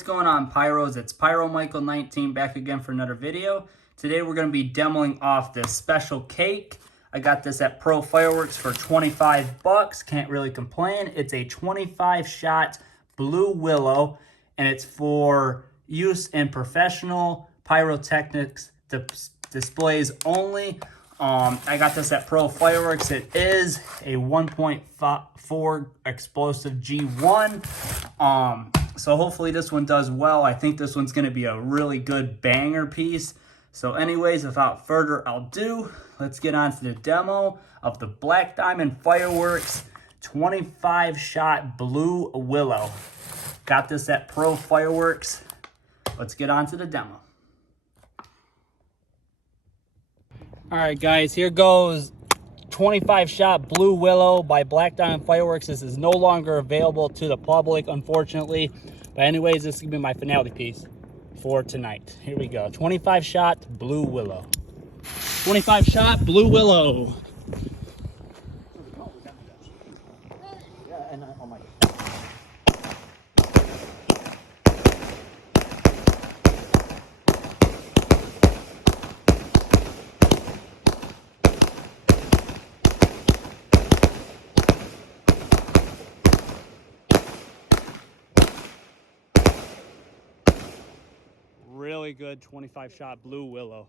what's going on, Pyros? It's Pyro Michael 19 back again for another video. Today we're going to be demoing off this special cake. I got this at Pro Fireworks for 25 bucks. Can't really complain. It's a 25 shot blue willow, and it's for use in professional pyrotechnics displays only. I got this at Pro Fireworks. It is a 1.4 explosive G1. So hopefully this one does well. I think this one's going to be a really good banger piece. So anyways, without further ado, let's get on to the demo of the Black Diamond Fireworks 25 shot blue willow. Got this at Pro Fireworks. Let's get on to the demo. All right, guys, here goes 25 shot blue willow by Black Diamond Fireworks. This is no longer available to the public, unfortunately. But anyways, this is gonna be my finale piece for tonight. Here we go. 25 shot blue willow. 25 shot blue willow. Really good 25 shot blue willow.